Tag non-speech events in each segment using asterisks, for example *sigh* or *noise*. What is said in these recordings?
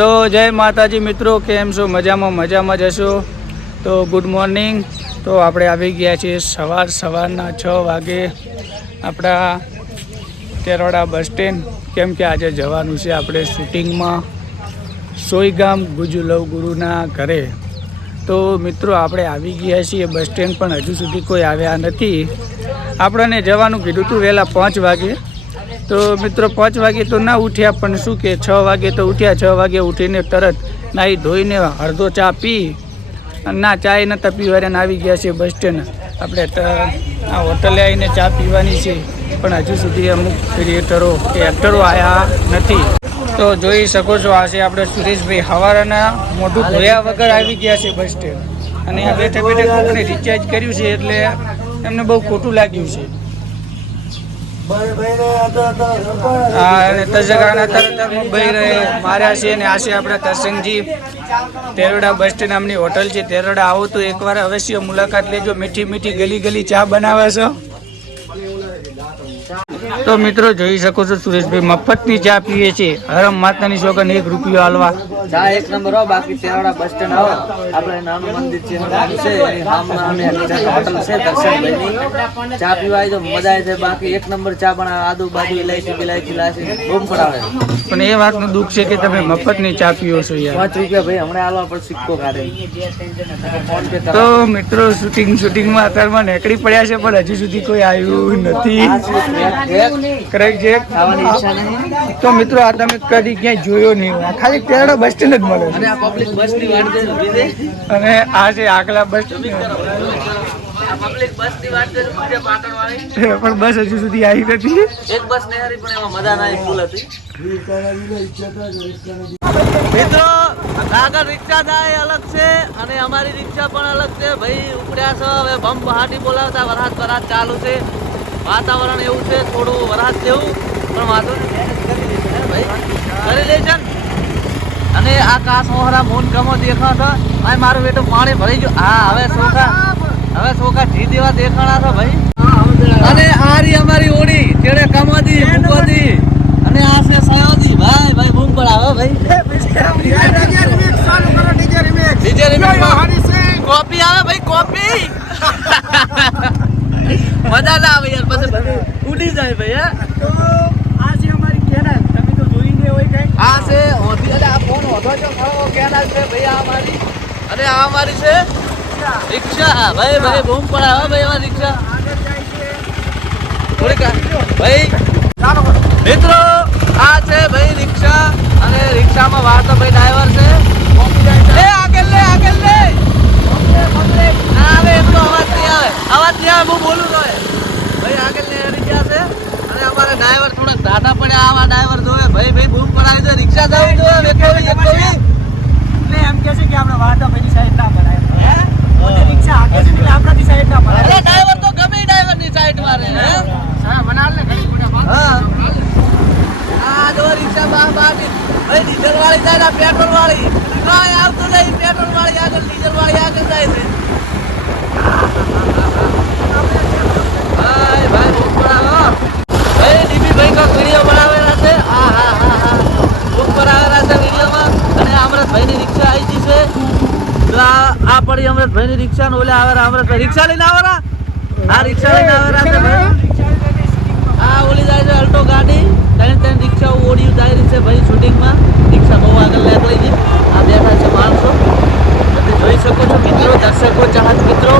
તો જય માતાજી મિત્રો, કેમ છો? મજામાં મજામાં જશો તો ગુડ મોર્નિંગ તો આપણે આવી ગયા છીએ સવાર, સવારના છ વાગે આપણા તેરોડા બસ સ્ટેન્ડ. કેમ કે આજે જવાનું છે આપણે શૂટિંગમાં. સોઈગામ ગુજુ લવ ગુરુના ઘરે. તો મિત્રો, આપણે આવી ગયા છીએ બસ સ્ટેન્ડ, પણ હજુ સુધી કોઈ આવ્યા નથી. આપણને જવાનું કીધું હતું વહેલા પાંચ વાગે. તો મિત્રો, પાંચ વાગે તો ના ઉઠ્યા, પણ શું કે છ વાગે તો ઉઠ્યા. છ વાગે ઉઠીને તરત નાહી ધોઈને અડધો ચા પી ના એ નતા પીવાને આવી ગયા છે બસ સ્ટેન્ડ. આપણે આ હોટલે આવીને ચા પીવાની છે, પણ હજુ સુધી અમુક ક્રિએટરો કે એક્ટરો આવ્યા નથી. તો જોઈ શકો છો, આ છે આપણે સુરેશભાઈ હવારાના મોઢું ધોયા વગર આવી ગયા છે બસ સ્ટેન્ડ. અને બેઠે બેઠા રિચાર્જ કર્યું છે, એટલે એમને બહુ ખોટું લાગ્યું છે. અને તજગાના તરત ભાઈ રહે માર્યા છે અને આ આપણા તરસંગજી. તેરડા બસ નામની હોટલ છે. તેરડા, આવો તો એકવાર અવશ્ય મુલાકાત લેજો. મીઠી મીઠી ગલી ગલી ચા બનાવે છો. તો મિત્રો, જોઈ શકો છો સુરેશભાઈ, મફતની ચા પીએ છે હરમ માતાની સોગન એક રૂપિયો હાલવા ચા એક નંબર હો બાકી તેરાડા બસ સ્ટેન્ડ આવો આપણે નાનું મંદિર છે નાનું છે એની સામમાં અમે હોટલ છે દર્શનભાઈની ચા પીવા તો મજા આવે છે બાકી એક નંબર ચા પણ આદુ બાજુ ઇલાયચી બિલાયચી લાયચી બૂમ પડાવે. પણ એ વાતનું દુઃખ છે કે તમે મફતની ચા પીઓ છો યાર. પાંચ રૂપિયા ભાઈ હમણાં આલવા પર સિક્કો કાઢે. તો મિત્રો શૂટિંગ શૂટિંગમાં અત્યારમાં નેકડી પડ્યા છે પણ હજુ સુધી કોઈ આવ્યું નથી. ઈચ્છા નહીં. તો મિત્રો આ તમે કદી ક્યાંય જોયો નહીં ખાલી તેરડો બસ સ્ટેન્ડ જ મળે અને આ પબ્લિક બસ વાટ જોઈને અને આ છે. આગલા બસ પણ બસ હજુ સુધી આવી નથી. એક બસ ને પણ એમાં મજા ના ફૂલ હતી. મિત્રો આગળ રિક્ષા જાય અલગ છે અને અમારી રિક્ષા પણ અલગ છે. ભાઈ ઉપડ્યા છે હવે બમ બહાટી બોલાવતા વરસાદ વરસાદ ચાલુ છે. વાતાવરણ એવું છે થોડું વરસાદ જેવું પણ વાંધો નહીં ભાઈ? કરી લે છે આ કાસ મોહરા મોન ગમો દેખા છે આ મારું બેટું પાણી ભરી ગયું. હા હવે સોખા હવે સોખા જી દેવા દેખાણા છે ભાઈ? અને આ રી અમારી ઓડી જેડે કમાદી ભૂપદી અને આ છે સયોજી. ભાઈ ભાઈ બૂમ પડાવો ભાઈ. ડીજે રિમિક્સ કોપી આવે ભાઈ કોપી. *laughs* મજા ના આવે યાર પછી ઉડી જાય ભાઈ હા? આ છે એટલે આ ફોન ઓધો છો, ખરો છે, ભાઈ, આ મારી? અને આ અમારી છે? રિક્ષા? ભાઈ ભાઈ, બૂમ પડાવે, ભાઈ આ રિક્ષા. ભાઈ, મિત્રો, આ છે, ભાઈ, રિક્ષા. અને રિક્ષામાં વાળતો ભાઈ ડ્રાઈવર છે લે આગળ લે આગળ લે ના આવે એમનો અવાજ નહીં આવે અવાજ નહીં આવે હું બોલું તો ભાઈ આગળ ને એની ગયા છે અને અમારે ડ્રાઈવર થોડાક દાદા પડ્યા આવા ડ્રાઈવર જોવે. ભાઈ ભાઈ બૂમ પડાવી દો રિક્ષા જવું બી. એમ કે છે કે આપણે વાતો પછી સાઈડ ના પડાય. હે? રિક્ષા આગે છે એટલે આપણાથી સાઈડ ના અરે ડ્રાઈવર તો ગમે ડ્રાઈવરની સાઈડ મારે હે? હા આ જો રિક્ષા બા બા ભાઈ ડીઝલ વાળી જાય આ પેટ્રોલ વાળી કાય આવતું નહીં પેટ્રોલ વાળી આગળ ડીઝલ વાળી આગળ જાય છે ભાઈ ભાઈ બહુ પડાવો ભાઈ ડીબી ભાઈ કા વીડિયો બનાવેલા છે આ હા હા હા બુક કરાવેલા છે વિડીયોમાં અને અમૃતભાઈ ની રિક્ષા આવી ગઈ છે તો આ આ પડી અમૃતભાઈ ની રિક્ષા ઓલે આવે અમૃતભાઈ રિક્ષા લઈને આવેલા આ રિક્ષા લઈને આવેલા છે આ ઓલી જાય છે અલ્ટો ગાડી. ત્રણ ત્રણ રિક્ષા ઓડિયું જાય છે ભાઈ શૂટિંગમાં. રિક્ષા બહુ આગળ લાગી ગઈ. આ બેઠા છે માણસો. જોઈ શકો છો મિત્રો, દર્શકો, ચાહક મિત્રો.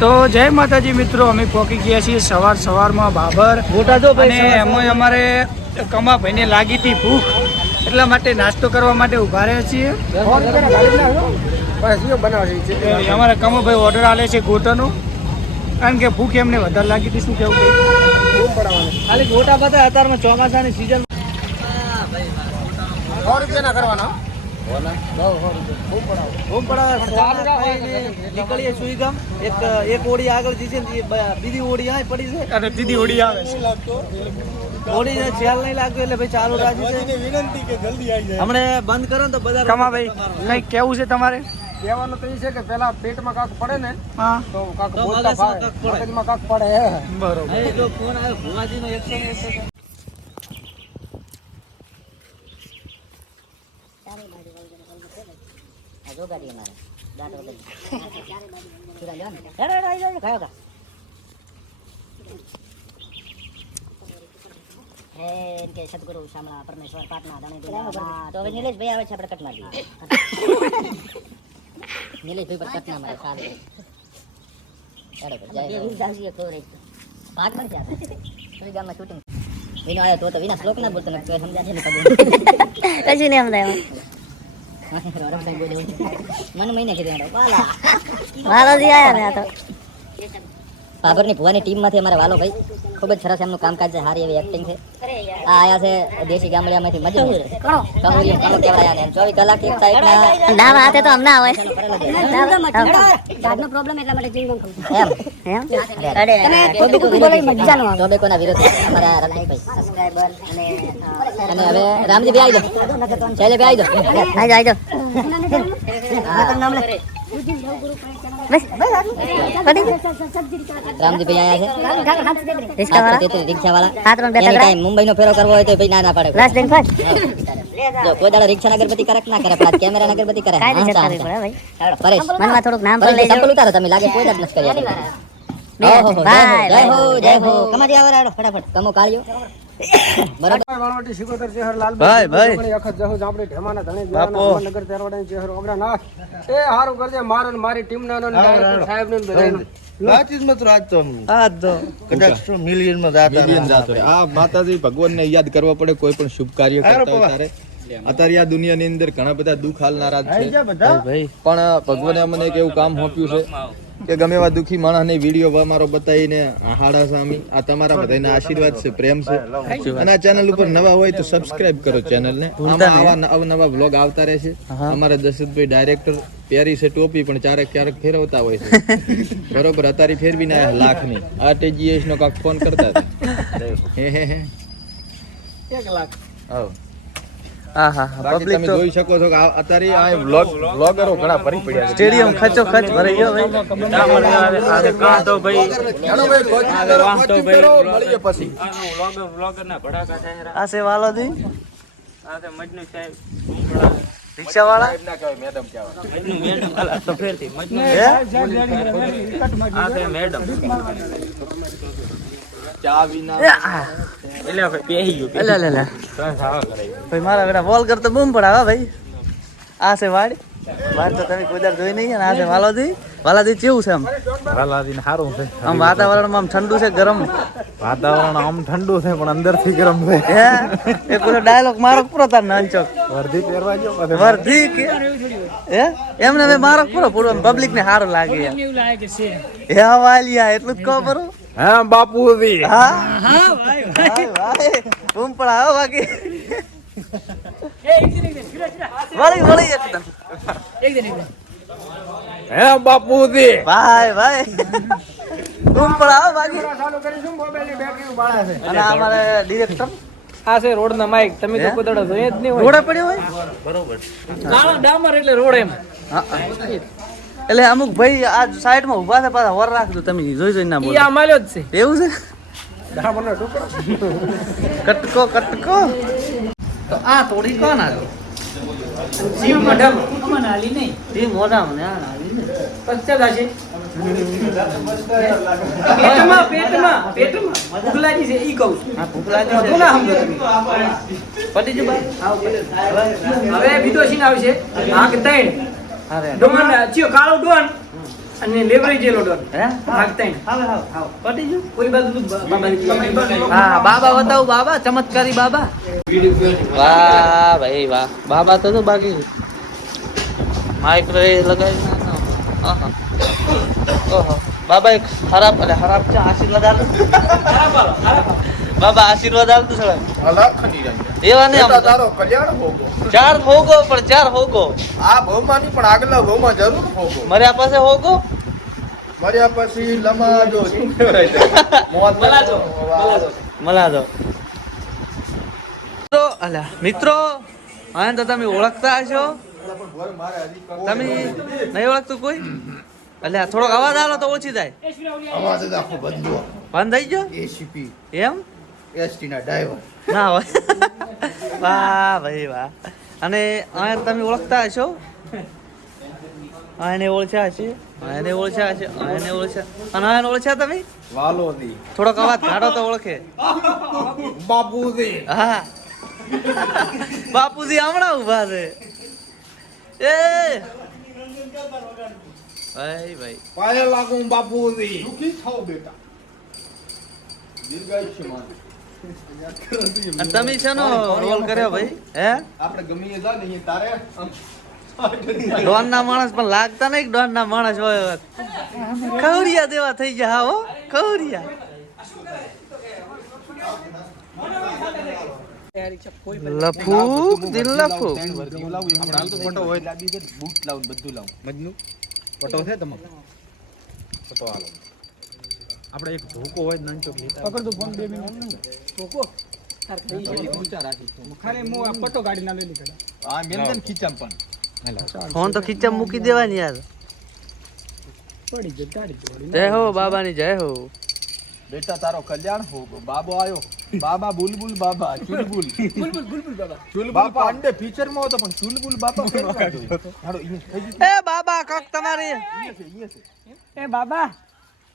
તો જય માતાજી મિત્રો અમે પહોંચી ગયા છીએ સવાર સવારમાં બાબર. અને એમાં અમારે કમાભાઈને લાગી હતી ભૂખ. એટલા માટે નાસ્તો કરવા માટે ઊભા રહ્યા છીએ. અમારા કમાભાઈ ઓર્ડર આલે છે ગોટાનો. કારણ કે ભૂખ એમને વધારે લાગી હતી શું કેવું ખાલી ગોટા બધા અત્યારમાં ચોમાસાની સિઝન સો રૂપિયાના કરવાના નીકળીએ સુઈગામ. એક એક ઓડી આગળ બીજી ઓડી આ પડી છે. અને દીદી હોડી આવે ઓડી ને ખ્યાલ નહીં લાગતો એટલે ભાઈ ચાલુ રાખી છે. વિનંતી કે જલ્દી આવી જાય. હમણે બંધ કરો ને તો બધા કમાભાઈ કંઈક કેવું છે તમારે? કહેવાનું તો એ છે કે પેલા પેટમાં કાક પડે ને હા. તો કાક બોલતા પડે. મગજમાં કાંક પડે. બરોબર. ફોન આવ્યો ભુવાજીનો એકસો ને. એમ કે સદગુરુ શામળા પરમેશ્વર પાટના ધણી દુનિયા તો હવે નિલેશભાઈ આવે છે આપણે કટ મારી નિલેશભાઈ પર કટ ના મારે સારું ચાલો ભાઈ, જય હો. પાક પણ છે કોઈ ગામમાં shooting. વિનો આવ્યો તો તો વિના શ્લોક ના બોલતો નથી સમજાશે ને કબૂલ. કશું નહીં સમજાય રમભાઈ બોલે એવું. મન મહિને કીધું એને, આયા ને આ તો બાબરની ભુવાની ટીમમાંથી અમારા વાલો ભાઈ. ખૂબ જ સરસ એમનું કામકાજ છે સારી એવી એક્ટિંગ છે. આ આયા છે દેશી ગામડિયામાંથી મજૂર. ચોવીસ કલાક એક સાઈડના ના હાથે તો અમને આવે પ્રોબ્લેમ એટલા માટે એમ. એમ? અરે ટોબેકોના વિરોધ અમારા રફીકભાઈ અને હવે રામજીભાઈ આવી દો શૈલેભાઈ આવી દો આજો આજો બસ પડી ગયું? આયા છે. રિક્ષા વાળા રિક્ષા વાળા હાથમાં બે તગડા મુંબઈ નો ફેરો કરવો હોય તો ભાઈ ના ના પડે લાસ્ટ દિન ફાટ. જો કોઈ દાડો રિક્ષા અગરબત્તી કરે ના કરે? આ કેમેરા અગરબત્તી કરે? પરેશ. મનમાં થોડુંક નામ ઉતારો તમે લાગે કોઈ જ નથી કરી બે, ઓહો, જય હો, જય હો, જય હો. કમાજી આવો રાડો, ફટાફટ કમો કાળિયો બરાબર વાળવાટી સિકોતર શહેર લાલબાગ ભાઈ, ભાઈ. અખત જહુ જામડી ઢેમાના ધણી દેવાના નગર તેરવાડા શહેર ઓગડા નાખ એ હારું કરજે મારો ને મારી ટીમ ના ડાયરેક્ટર સાહેબ ને બધાયનું. મિલિયન જાતો આ માતાજી ભગવાનને યાદ કરવા પડે કોઈ પણ શુભ કાર્ય કરતા હોય ત્યારે અત્યારે આ દુનિયાની અંદર ઘણા બધા દુઃખ હાલનારા છે પણ ભગવાને મને એક એવું કામ સોંપ્યું છે કે ગમે એવા દુઃખી માણસને વીડિયો અમારો બતાવીને હાડા સામી આ તમારા બધાના આશીર્વાદ છે પ્રેમ છે. અને આ ચેનલ ઉપર નવા હોય તો સબસ્ક્રાઇબ કરો ચેનલને ને. આવા નવા અવનવા વ્લોગ આવતા રહે છે. અમારા દશરથભાઈ ડાયરેક્ટર પહેરી છે ટોપી પણ ક્યારેક ક્યારેક ફેરવતા હોય છે. *laughs* બરોબર અત્યારે ફેરવી ના લાખની. આ ટીજીએસ નો કાક ફોન કરતા હતા. *laughs* હે હે હે. બાકી તમે જોઈ શકો છો કે અત્યારે આ વ્લોગ વ્લોગરો ઘણા ભરી પડ્યા સ્ટેડિયમ ખચો ખચ ભરાઈ ગયો ભાઈ. મળીએ પછી. આ છે વાલોજી? રિક્ષા વાળા ચા વિના લે લે લે ભાઈ મારા બેટા બોલ કરતો બૂમ પડાવા ભાઈ. આ છે વાડ. વાડ તો તમે કોઈ જોઈ નહીં અને આ છે વાલોજી. વાલાજી કેવું છે આમ? વાલાદીન સારું છે. આમ વાતાવરણમાં આમ ઠંડુ છે ગરમ? વાતાવરણ આમ ઠંડુ છે પણ અંદરથી ગરમ છે. હે? એક પેલો ડાયલોગ મારો પૂરો તાર નાનચોક વર્ધી પહેરવા જો વર્ધી કે? હે? એમને મે મારો પૂરો પૂરો પબ્લિક ને સારું લાગે. એમ એવું લાગે છે. હે વાલિયા એટલું જ કહો બરો હા બાપુજી હા? હા ભાઈ ભાઈ. બૂમ પડાવો બાકી. વળી વળી એકદમ હે બાપુજી ભાઈ ભાઈ. બૂમ પડાવો બાકી. ચાલુ બેટરી છે? અને અમારે ડિરેક્ટર આ છે રોડ ના માઇક તમે તો કોઈ દાડો જોઈએ જ નહીં રોડે પડ્યો હોય? ડામર એટલે રોડ એમ. હા, હા. એટલે અમુક ભાઈ આ સાઈડમાં ઊભા છે પાછા વર રાખજો તમે જોઈ જોઈ ના બોલો. અમારો માલ્યો જ છે. એવું છે? કટકો કટકો. તો આ થોડી કોણ આ જીવ મઢમ અમન હાલી નહીં. જીવ મોઢા મને આ નાની નહીં પચ્ચા હશે પેટમાં પેટમાં પેટમાં. ભૂખલાજી છે ઈ કહું છું. હા ભૂખલાજી છે. ના સમજો તમે. ભાઈ હવે બીજો સીન આવશે. આગ ત્રણ અરે ડોન ચિયો કાળો ડોન અને લેવરી જેલો ડોન. હે? આગ ત્રણ. હાવ હાવ પટી ગયું? કોઈ બાજુ તો હા બાબા બતાવું બાબા. ચમત્કારી બાબા. વાહ ભાઈ વાહ. બાબા તો તો બાકી માઇક રે લગાવી ના ના ઓહો. બાબા એક ખરાબ અરે ખરાબ છે આશીર્વાદ આલો બાબા આશીર્વાદ આપતું છે એવા નહીં તારો કલ્યાણ હોગો ચાર હોગો પણ ચાર હોગો. આ ભવમાની પણ આગલા ભવમાં જરૂર હોગો મર્યા પાસે હોગો? મર્યા પછી લમાજો શું કહેવાય છે? *laughs* મલાજો, મલાજો. મિત્રો અલ્યા મિત્રો આને તો તમે ઓળખતા હશો? તમે નહીં ઓળખતું કોઈ? અલ્યા થોડોક અવાજ આલો તો ઓછી થાય. અવાજ આખો બંધો બંધ થઈ ગયો? એસીપી એમ? એસટી ના ડ્રાઈવર. ના હોય. વાહ ભાઈ વાહ. અને અહીંયા તમે ઓળખતા હશો? આને ઓળખ્યા હશે? આને ઓળખ્યા હશે? આને ઓળખ્યા. અને આને ઓળખ્યા તમે? વાલોદી. થોડોક અવાજ કાઢો તો ઓળખે. બાપુજી. હા. બાપુજી હમણાં ઊભા છે. એ! ભાઈ ભાઈ. પાયે લાગુ બાપુજી. દુખી થાવ બેટા. દીર્ઘાયુષ્ય માન. તમે શેનો રોલ કર્યો ભાઈ? હે? આપણે ગમીએ જા ને તારે ડોન ના માણસ પણ લાગતા નહીં ડોન ના માણસ હોય ખવડિયા દેવા થઈ ગયા હા હો કવરિયા લફૂક દિલ લફૂક આપણે તો ફોટો હોય બૂટ લાવું બધું લાવું. મજનું ફોટો છે તમારો? ફોટો હાલો. આપણે એક ધોકો હોય નાનચોક લેતા પકડ તો ફોન બે મિનિટ. ધોકો? તાર ખાઈ પછી ઊંચા રાખી ખાલી હું આ પટ્ટો કાઢી ના લઈ લીધા આ મેલન ખીચામ પણ. ફોન તો ખીચા મૂકી દેવાની યાર. પડી ગયો તારી જોડી. જય હો બાબાની જય હો. બેટા તારો કલ્યાણ હો. બાબો આયો. બાબા બુલબુલ બાબા ચુલબુલ. બુલબુલ બુલબુલ બાબા. ચુલબુલ પાંડે ફીચરમાં હતો પણ ચુલબુલ ગયું. એ બાબા કાક તમારી. એ બાબા.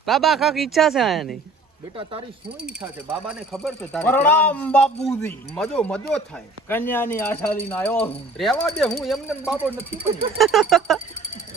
બાબા કાક ઈચ્છા છે આની. બેટા તારી શું ઈચ્છા છે? બાબાને ખબર છે તારી પ્રણામ બાપુજી. મજો મજો થાય. કન્યાની આશાથી આવ્યો રેવા દે હું એમને એમ બાબો નથી બન્યો *laughs*